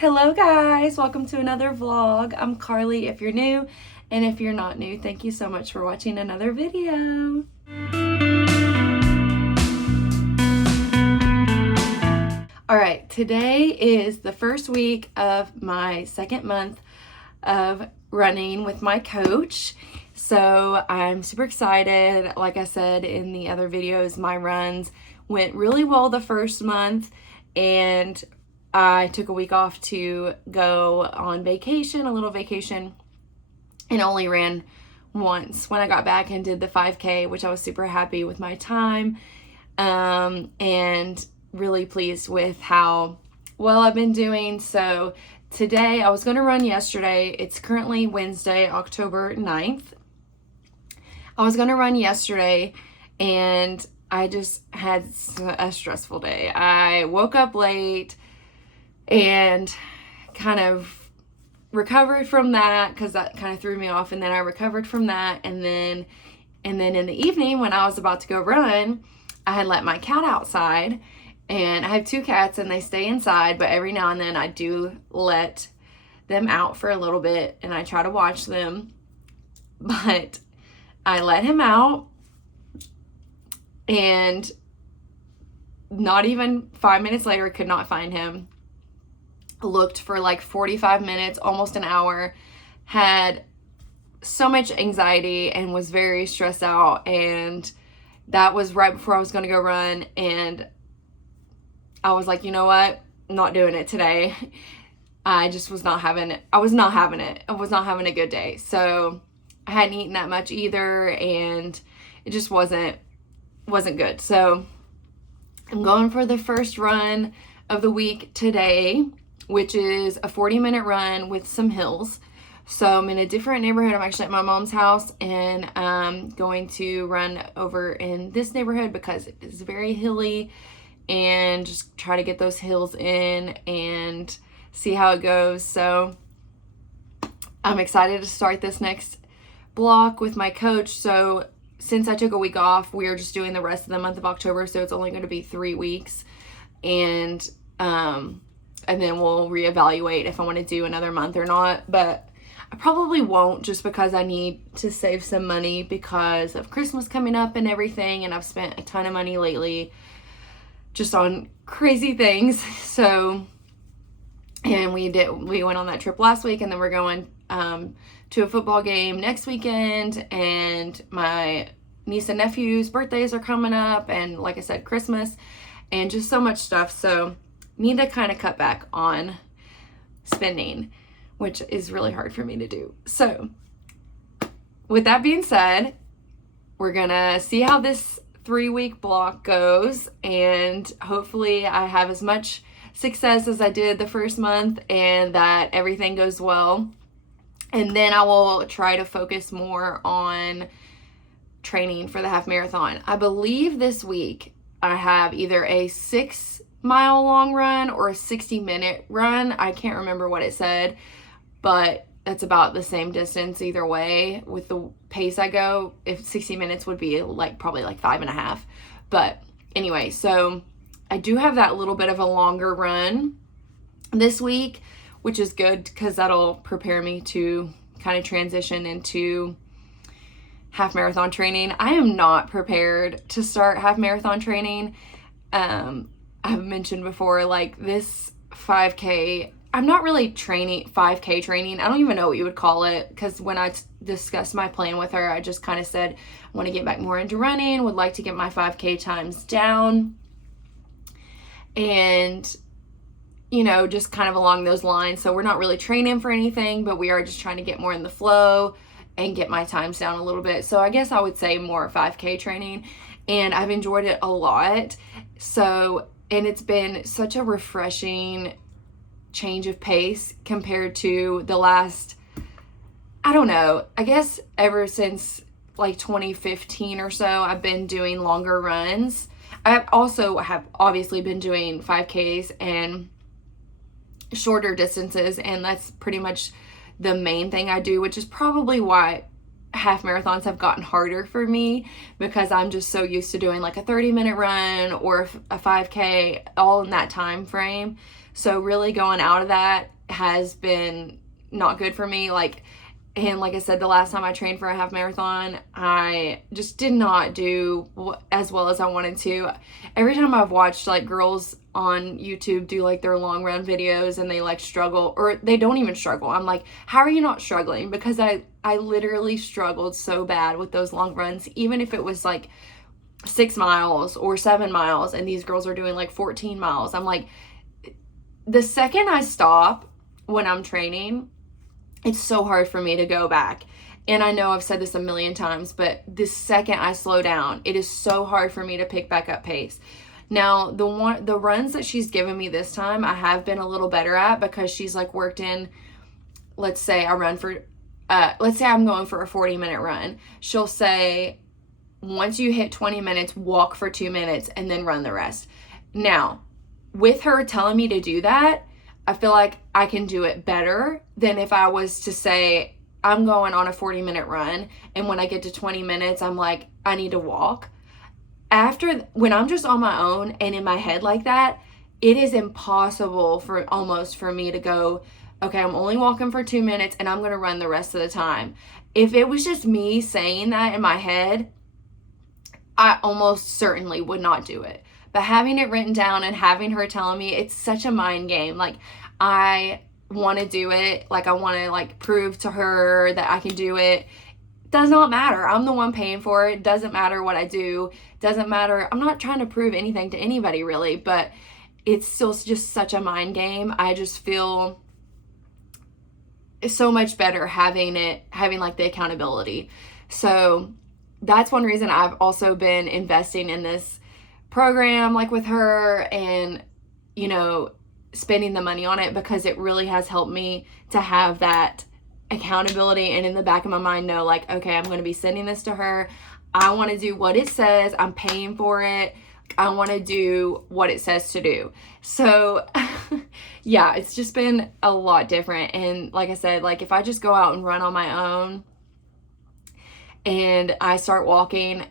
Hello guys, welcome to another vlog. I'm Carly if you're new, and if you're not new, thank you so much for watching another video. Alright, today is the first week of my second month of running with my coach. So I'm super excited. Like I said in the other videos, my runs went really well the first month, and I took a week off to go on vacation, a little vacation, and only ran once when I got back and did the 5K, which I was super happy with my time, and really pleased with how well I've been doing. So today, I was going to run yesterday. It's currently Wednesday, October 9th. I was going to run yesterday, and I just had a stressful day. I woke up late and kind of recovered from that because that kind of threw me off, and then I recovered from that, and then in the evening when I was about to go run, I had let my cat outside, and I have two cats and they stay inside, but every now and then I do let them out for a little bit and I try to watch them. But I let him out, and not even 5 minutes later, could not find him. Looked for like 45 minutes, almost an hour, had so much anxiety and was very stressed out, and that was right before I was going to go run, and I was like, you know what, I'm not doing it today. I just was not having it. I was not having a good day. So I hadn't eaten that much either, and it just wasn't good. So I'm going for the first run of the week today, which is a 40-minute run with some hills. So I'm in a different neighborhood. I'm actually at my mom's house, and I'm going to run over in this neighborhood because it is very hilly, and just try to get those hills in and see how it goes. So I'm excited to start this next block with my coach. So since I took a week off, we are just doing the rest of the month of October, so it's only going to be 3 weeks, and then we'll reevaluate if I want to do another month or not. But I probably won't, just because I need to save some money because of Christmas coming up and everything, and I've spent a ton of money lately just on crazy things. So, and we went on that trip last week, and then we're going to a football game next weekend, and my niece and nephew's birthdays are coming up, and like I said, Christmas, and just so much stuff. So need to kind of cut back on spending, which is really hard for me to do. So with that being said, we're gonna see how this 3-week block goes, and hopefully I have as much success as I did the first month, and that everything goes well. And then I will try to focus more on training for the half marathon. I believe this week I have either a 6-mile long run or a 60-minute run. I can't remember what it said, but it's about the same distance either way with the pace I go. If 60 minutes would be probably 5.5. But anyway, so I do have that little bit of a longer run this week, which is good because that'll prepare me to kind of transition into half marathon training. I am not prepared to start half marathon training. I've mentioned before, this 5K, I'm not really 5K training. I don't even know what you would call it, because when I discussed my plan with her, I just kind of said, I want to get back more into running, would like to get my 5K times down, and just kind of along those lines. So we're not really training for anything, but we are just trying to get more in the flow and get my times down a little bit. So I guess I would say more 5K training, and I've enjoyed it a lot. So, and it's been such a refreshing change of pace compared to the last, I don't know, I guess ever since 2015 or so, I've been doing longer runs. I also have obviously been doing 5Ks and shorter distances, and that's pretty much the main thing I do, which is probably why half marathons have gotten harder for me, because I'm just so used to doing a 30-minute run or a 5K all in that time frame. So really going out of that has been not good for me. And like I said, the last time I trained for a half marathon, I just did not do as well as I wanted to. Every time I've watched like girls on YouTube do like their long run videos and they like struggle, or they don't even struggle, I'm like, how are you not struggling? Because I literally struggled so bad with those long runs, even if it was like 6 miles or 7 miles and these girls are doing like 14 miles. I'm like, the second I stop when I'm training, it's so hard for me to go back. And I know I've said this a million times, but the second I slow down, it is so hard for me to pick back up pace. Now, the runs that she's given me this time, I have been a little better at, because she's like worked in, let's say I'm going for a 40-minute run. She'll say, once you hit 20 minutes, walk for 2 minutes and then run the rest. Now, with her telling me to do that, I feel like I can do it better than if I was to say, I'm going on a 40-minute run, and when I get to 20 minutes, I'm like, I need to walk. When I'm just on my own and in my head like that, it is impossible for me to go, okay, I'm only walking for 2 minutes and I'm going to run the rest of the time. If it was just me saying that in my head, I almost certainly would not do it. But having it written down and having her telling me, it's such a mind game. Like, I want to do it. Like, I want to like prove to her that I can do it. Does not matter. I'm the one paying for it. Doesn't matter what I do. Doesn't matter. I'm not trying to prove anything to anybody really, but it's still just such a mind game. I just feel so much better having like the accountability. So that's one reason I've also been investing in this program, like with her, and spending the money on it, because it really has helped me to have that accountability, and in the back of my mind know, like, okay, I'm going to be sending this to her. I want to do what it says. I'm paying for it. I want to do what it says to do. So yeah, it's just been a lot different. And like I said, like if I just go out and run on my own and I start walking,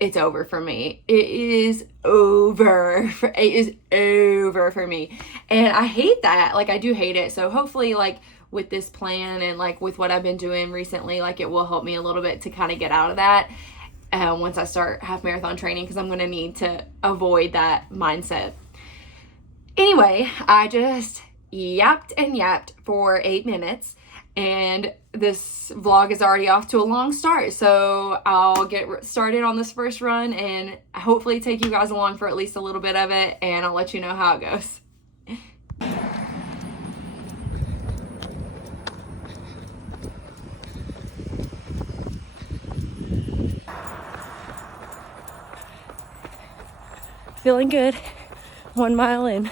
it's over for me. It is over for me. And I hate that. Like, I do hate it. So hopefully, like with this plan and like with what I've been doing recently, like it will help me a little bit to kind of get out of that once I start half marathon training, because I'm going to need to avoid that mindset. Anyway, I just yapped and yapped for 8 minutes, and this vlog is already off to a long start. So I'll get started on this first run and hopefully take you guys along for at least a little bit of it, and I'll let you know how it goes. Feeling good. 1 mile in.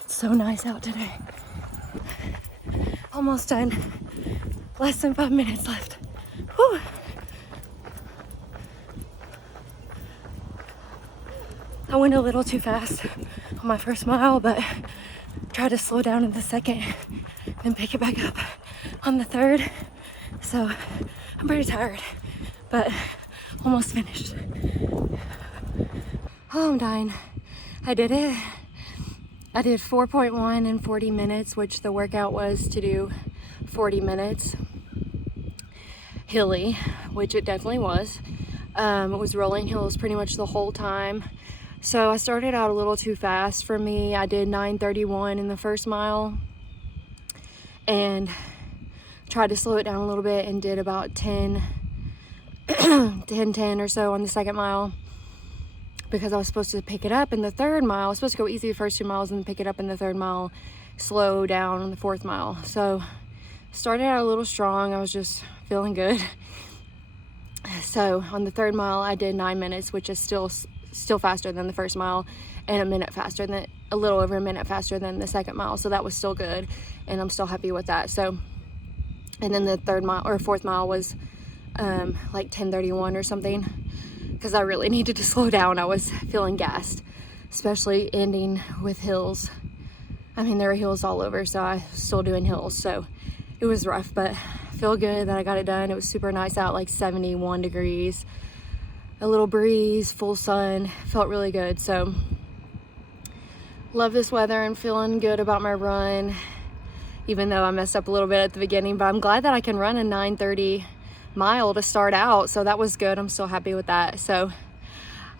It's so nice out today. Almost done. Less than 5 minutes left. Whew. I went a little too fast on my first mile, but tried to slow down in the second and pick it back up on the third. So I'm pretty tired, but almost finished. Oh, I'm dying. I did it. I did 4.1 in 40 minutes, which the workout was to do 40 minutes. Hilly, which it definitely was. It was rolling hills pretty much the whole time. So I started out a little too fast for me. I did 9:31 in the first mile and tried to slow it down a little bit and did about 10 or so on the second mile, because I was supposed to pick it up in the third mile. I was supposed to go easy the first 2 miles and then pick it up in the third mile, slow down on the fourth mile. So started out a little strong. I was just feeling good. So on the third mile, I did 9 minutes, which is still faster than the first mile, and a little over a minute faster than the second mile. So that was still good, and I'm still happy with that. So, and then the third mile or fourth mile was like 10:31 or something, because I really needed to slow down. I was feeling gassed, especially ending with hills. I mean, there were hills all over, so I was still doing hills. So it was rough, but I feel good that I got it done. It was super nice out, like 71 degrees, a little breeze, full sun, felt really good. So Love this weather and feeling good about my run, even though I messed up a little bit at the beginning, but I'm glad that I can run a 9:30 mile to start out, so that was good. I'm still happy with that. So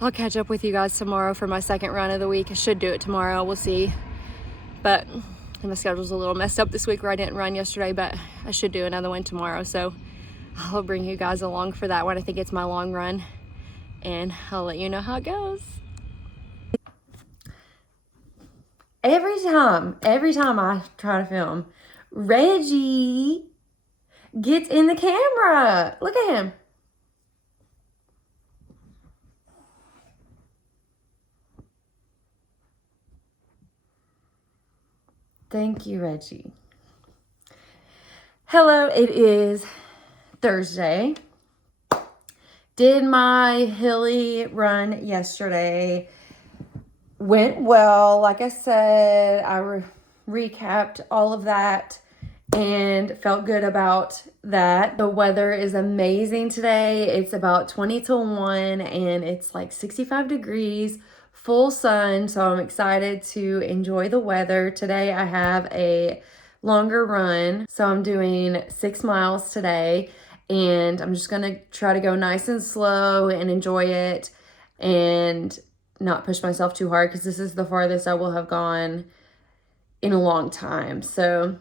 I'll catch up with you guys tomorrow for my second run of the week. I should do it tomorrow, we'll see. But my schedule's a little messed up this week where I didn't run yesterday, but I should do another one tomorrow. So I'll bring you guys along for that one. I think it's my long run, and I'll let you know how it goes. Every time I try to film, Reggie gets in the camera. Look at him. Thank you, Reggie. Hello, it is Thursday. Did my hilly run yesterday. Went well. Like I said, I recapped all of that and felt good about that. The weather is amazing today. It's about 20 to 1 and it's like 65 degrees, full sun. So I'm excited to enjoy the weather. Today I have a longer run. So I'm doing 6 miles today and I'm just going to try to go nice and slow and enjoy it and not push myself too hard because this is the farthest I will have gone in a long time. So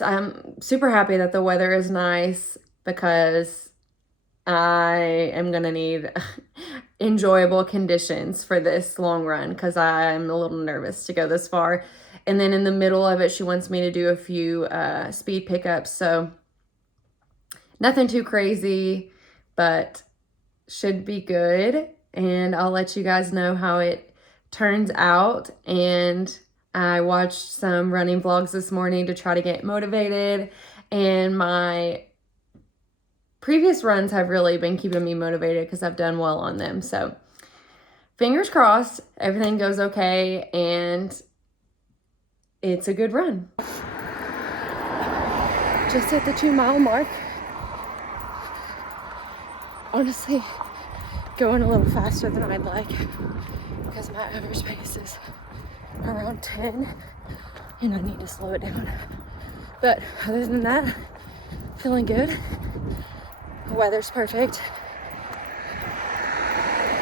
I'm super happy that the weather is nice because I am gonna need enjoyable conditions for this long run because I'm a little nervous to go this far. And then in the middle of it, she wants me to do a few speed pickups. So nothing too crazy, but should be good. And I'll let you guys know how it turns out. And I watched some running vlogs this morning to try to get motivated. And my previous runs have really been keeping me motivated because I've done well on them. So fingers crossed, everything goes okay and it's a good run. Just at the 2 mile mark. Honestly, going a little faster than I'd like because my average pace is around 10 and I need to slow it down. But other than that, feeling good. The weather's perfect.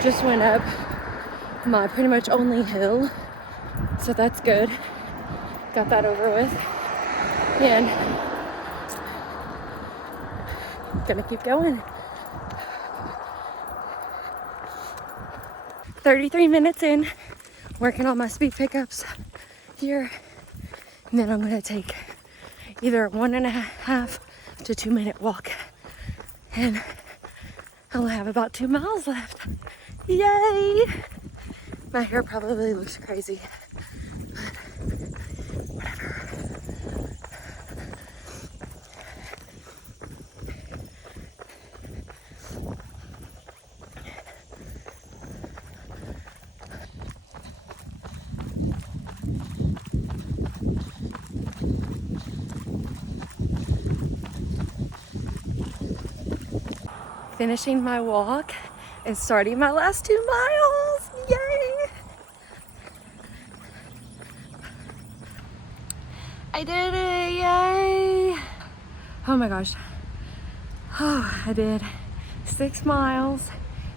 Just went up my pretty much only hill, so that's good. Got that over with and gonna keep going. 33 minutes in, working on my speed pickups here. And then I'm gonna take either a 1.5 to 2 minute walk. And I only have about 2 miles left. Yay! My hair probably looks crazy, but whatever. Finishing my walk and starting my last 2 miles. Yay! I did it, yay! Oh my gosh. Oh, I did 6 miles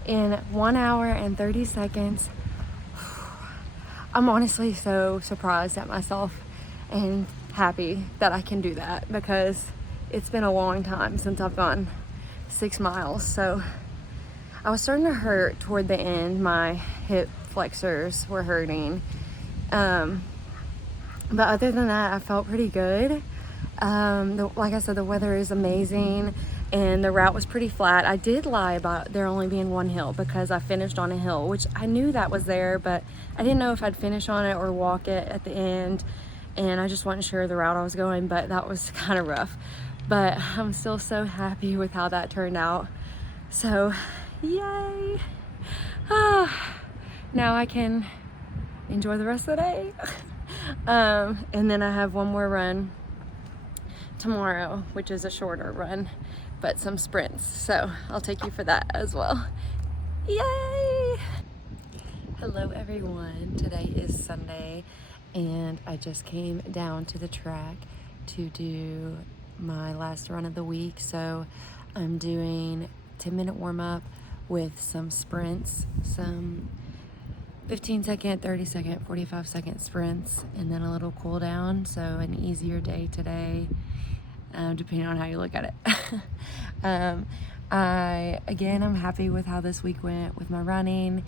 in 1 hour and 30 seconds. I'm honestly so surprised at myself and happy that I can do that because it's been a long time since I've gone 6 miles. So I was starting to hurt toward the end. My hip flexors were hurting. But other than that, I felt pretty good. Like I said, the weather is amazing and the route was pretty flat. I did lie about there only being one hill because I finished on a hill, which I knew that was there, but I didn't know if I'd finish on it or walk it at the end. And I just wasn't sure the route I was going, but that was kind of rough. But I'm still so happy with how that turned out. So, yay! Now I can enjoy the rest of the day. And then I have one more run tomorrow, which is a shorter run, but some sprints. So I'll take you for that as well. Yay! Hello everyone, today is Sunday and I just came down to the track to do my last run of the week. So I'm doing 10-minute warm-up with some sprints, some 15-second, 30-second, 45-second sprints, and then a little cool down. So an easier day today, depending on how you look at it. I'm happy with how this week went with my running.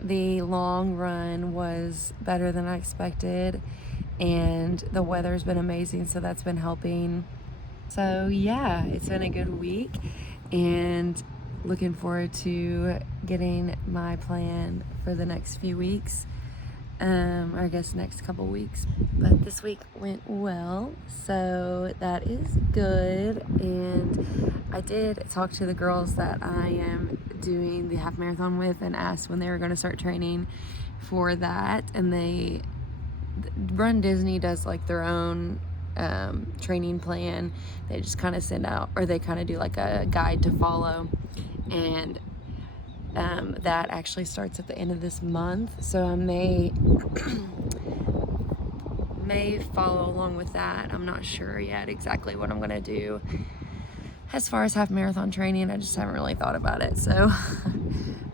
The long run was better than I expected, and the weather's been amazing, so that's been helping. So yeah, it's been a good week, and looking forward to getting my plan for the next few weeks, or I guess next couple weeks. But this week went well, so that is good. And I did talk to the girls that I am doing the half marathon with and asked when they were going to start training for that. And Run Disney does like their own training plan. They just kind of send out, or they kind of do like a guide to follow, and that actually starts at the end of this month, so I may follow along with that. I'm not sure yet exactly what I'm gonna do as far as half marathon training. I just haven't really thought about it, so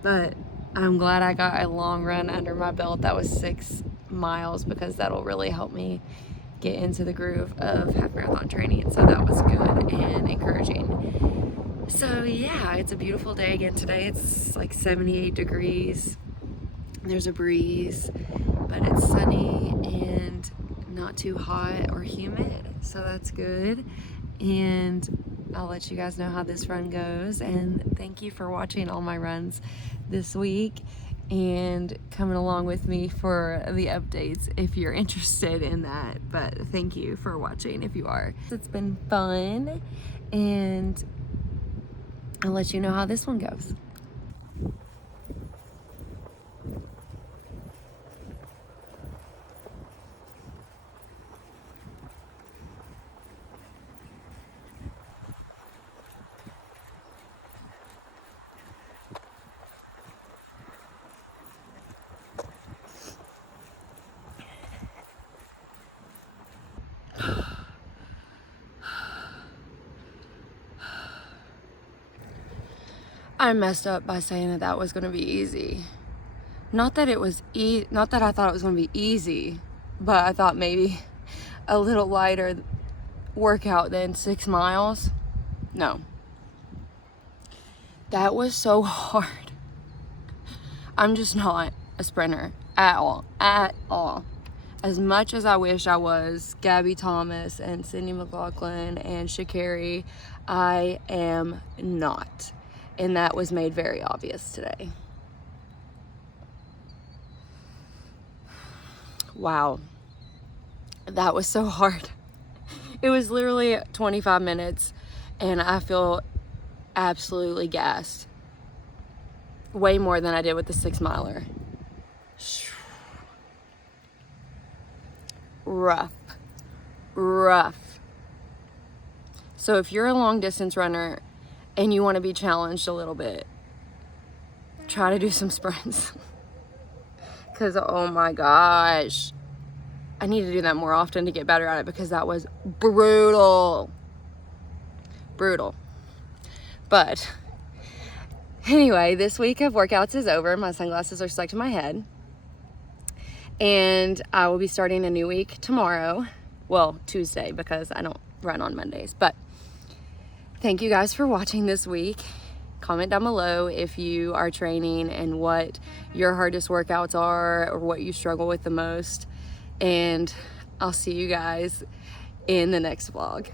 but I'm glad I got a long run under my belt. That was 6 miles, because that'll really help me get into the groove of half marathon training. So that was good and encouraging. So yeah, it's a beautiful day again today. It's like 78 degrees. There's a breeze, but it's sunny and not too hot or humid, so that's good. And I'll let you guys know how this run goes. And thank you for watching all my runs this week and coming along with me for the updates if you're interested in that. But thank you for watching if you are. It's been fun, and I'll let you know how this one goes. I messed up by saying that that was going to be easy. Not that it was not that I thought it was going to be easy, but I thought maybe a little lighter workout than 6 miles. No. That was so hard. I'm just not a sprinter at all. At all. As much as I wish I was Gabby Thomas and Sydney McLaughlin and Sha'Carri, I am not. And that was made very obvious today. Wow. That was so hard. It was literally 25 minutes and I feel absolutely gassed. Way more than I did with the 6 miler. Rough. So if you're a long distance runner and you want to be challenged a little bit, try to do some sprints. Because, oh my gosh, I need to do that more often to get better at it, because that was brutal. But anyway, this week of workouts is over. My sunglasses are stuck to my head. And I will be starting a new week tomorrow. Well, Tuesday, because I don't run on Mondays. But thank you guys for watching this week. Comment down below if you are training and what your hardest workouts are, or what you struggle with the most. And I'll see you guys in the next vlog.